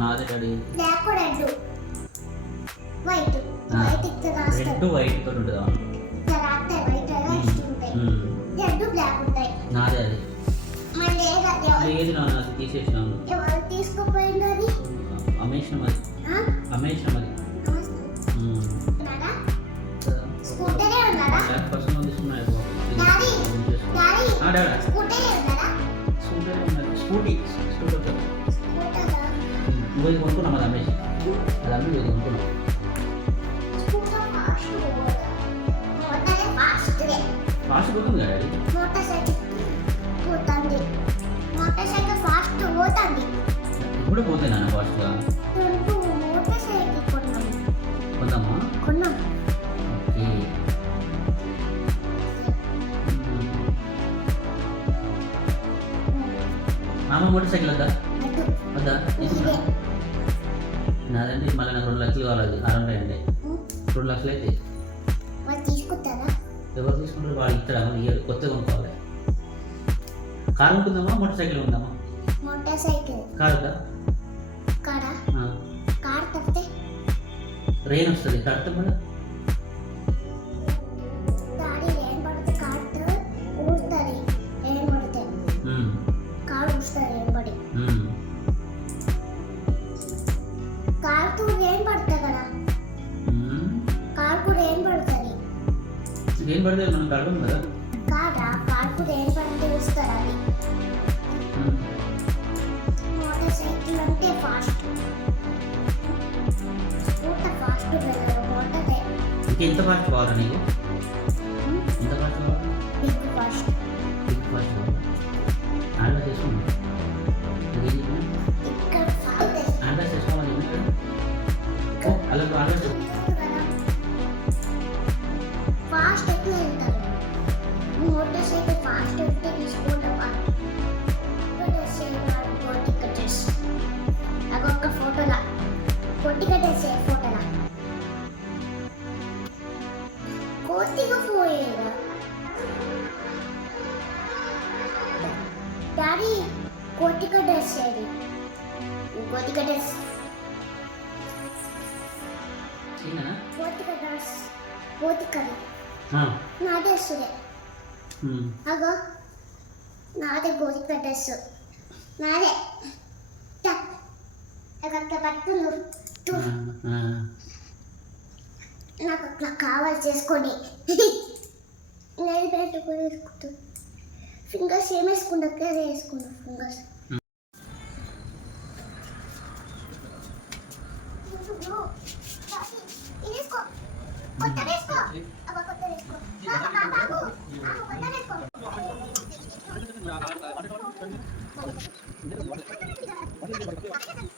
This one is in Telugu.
నాదే daddy. Black red white. White ఇక్కడ రాస్తారు రెడ్ వైట్ తోటి ఉంటుందా? ఇక్కడ రాస్తారు వైట్ ఎలా ఇష్టం ఉంటాయి. ఉమ్. రెడ్ బ్లాక్ ఉంటాయి. నాదే అది. మళ్ళీ ఏది అది ఎవరు? లేదు నాన్న అది తీసేసినాను ఎవరు తీసుకుపోయింది అది? అమ్మేసినాం అది. ఆ? అమ్మేసినాం అది. ఉమ్. ఉన్నారా కదా. స్కూటరే ఉన్నారా బ్లాక్ పర్సన్ తీసుకున్నాయి డాడీ డాడీ డాడా. స్కూటరే ఉన్నారా స్కూటర్ ఉన్నది స్కూటీ. నువ్వు ఇది కొనుక్కున్నాం అది అమ్మేసి అది అమ్మి ఇది కొనుక్కున్నాం స్కూటర్ ఫాస్ట్ మోటారే ఫాస్ట్రే ఫాస్ట్ పోతుంది కదా డాడీ మోటార్ సైకిల్ పోతుంది మోటార్ సైకిల్ ఫాస్ట్ పోతుంది ఇప్పుడు పోతుంది నాన్న ఫాస్ట్గా రెండు మోటార్ సైకిల్ కొన్నాం కొందామా కొన్నాం ఓకే మామ మోటార్ సైకిల్ వద్దా అటు వద్దా తీసుకున్నా ఇదే నాదంటే మళ్ళీ నాకు రెండు లక్షలు కావాలి అరవై అండి రెండు లక్షలు అయితే. తీసుకుంటారా? ఎవరు తీసుకుంటారు వాళ్ళు ఇస్తారా? మరి ఇయ్యరు. కొత్తగా కొనుక్కోవాలి. కారు ఉంటుందమ్మా మోటార్ సైకిల్ ఉందమ్మా మోటార్ సైకిల్. కారు వద్దా కాడ? ఆ. కార్ తప్పితే? రెయిన్ వస్తుంది. కరెక్ట్ మళ్ళీ ఏం పడితే మనం కడగం కదా? కాదా? కారు కూడా ఏం పడితే ఊస్తారు అది? ఉమ్. మోటార్ సైకిల్ అంటే ఫాస్ట్. స్కూటర్ ఫాస్ట్ వెళ్ళదు మోటార్ ఇంకా ఎంత ఫాస్ట్ కావాలా నీకు? ఎంత ఫాస్ట్ కావాలి? Big fast. ఎంత ఫాస్ట్ కావాలి? ఇక్కడ ఫాస్ట్. ఆన్లైన్ చేసుకోవాలి అలా ఆన్లైన్ చేసుకో ఫాస్ట్ వెళ్తే స్కూటర్ కోటి కట్టేసి అదొక్క ఫోటోలా కోటి కట్టేసే ఫోటోలా కోతిగా పోయేదా డాడీ కోటి కట్టేసేది కోటి కట్టేసి ఏనా? కోతి కట్టేసి కోతి కర్రీ ఆ. ఉమ్. అగో నాదే. గోధి డ్రెస్ నాదే అట్లా పట్టును. నాకు అట్లా కావాలి చేసుకొని నేను పెట్టుకొని వేసుకుంటా. ఫింగర్స్ ఏం వేసుకుంటా? అదే వేసుకుంటా ఫింగర్స్ కొత్త Thank you.